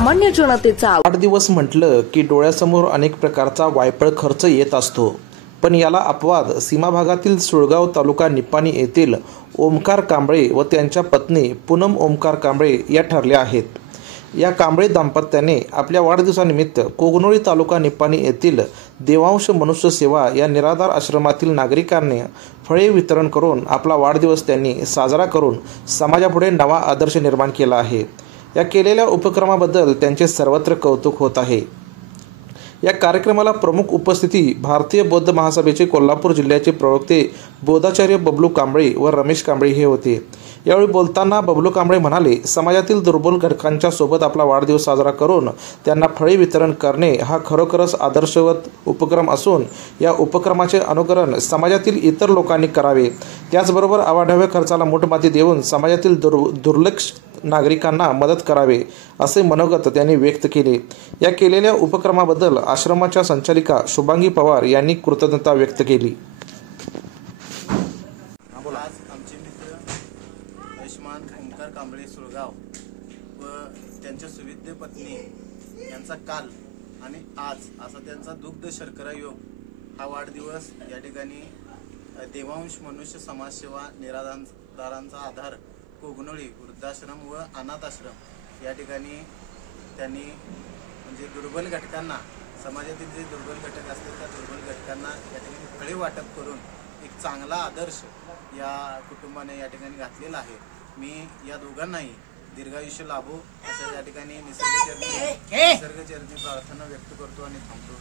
सामान्य जनतेचा वाढदिवस म्हटलं की डोळ्यासमोर अनेक प्रकारचा वायफळ खर्च येत असतो, पण याला अपवाद सीमा भागातील सुळगाव तालुका निपाणी येथील ओमकार कांबळे व त्यांच्या पत्नी पूनम ओमकार कांबळे या ठरल्या आहेत। या कांबळे दाम्पत्याने आपल्या वाढदिवसानिमित्त कोगनोळी तालुका निपाणी येथील देवांश मनुष्य सेवा या निराधार आश्रमातील नागरिकांना फळे वितरण करून आपला वाढदिवस त्यांनी साजरा करून समाजापुढे नवा आदर्श निर्माण केला आहे। या केलेल्या उपक्रमाबद्दल त्यांचे सर्वत्र कौतुक होत आहे। या कार्यक्रमाला प्रमुख उपस्थिती भारतीय बौद्ध महासभेचे कोल्हापूर जिल्ह्याचे प्रवक्ते बोधाचार्य बबलू कांबळे व रमेश कांबळे हे होते। यावेळी बोलताना बबलू कांबळे म्हणाले, समाजातील दुर्बल घटकांच्या सोबत आपला वाढदिवस साजरा करून त्यांना फळे वितरण करणे हा खरोखरच आदर्शवत उपक्रम असून या उपक्रमाचे अनुकरण समाजातील इतर लोकांनी करावे। त्याचबरोबर अवाढव्य खर्चाला मूठमाती देऊन समाजातील दुर्लक्ष नागरिकांना मदत करावे असे मनोगत त्यांनी व्यक्त केले। या केलेल्या उपक्रमाबद्दल आश्रमाच्या संचालिका शुभांगी पवार यांनी कृतज्ञता व्यक्त केली। आज आमचे मित्र आयुष्मान ओमकार कांबळे सुळगाव व त्यांच्या सुविद्य पत्नी यांचा काल आणि आज असा त्यांचा दुग्ध शर्करा योग हा वाढदिवस या ठिकाणी देवांश मनुष्य समाजसेवा निराधारांचा आधार कोगनोळी वृद्धाश्रम व अनाथ आश्रम या ठिकाणी त्यांनी म्हणजे दुर्बल घटकांना, समाजातील जे दुर्बल घटक असतील त्या दुर्बल घटकांना या ठिकाणी फळे वाटप करून एक चांगला आदर्श या कुटुंबाने या ठिकाणी घातलेला आहे। मी या दोघांनाही दीर्घायुष्य लाभो अशा या ठिकाणी निसर्गचरणी प्रार्थना व्यक्त करतो आणि थांबतो।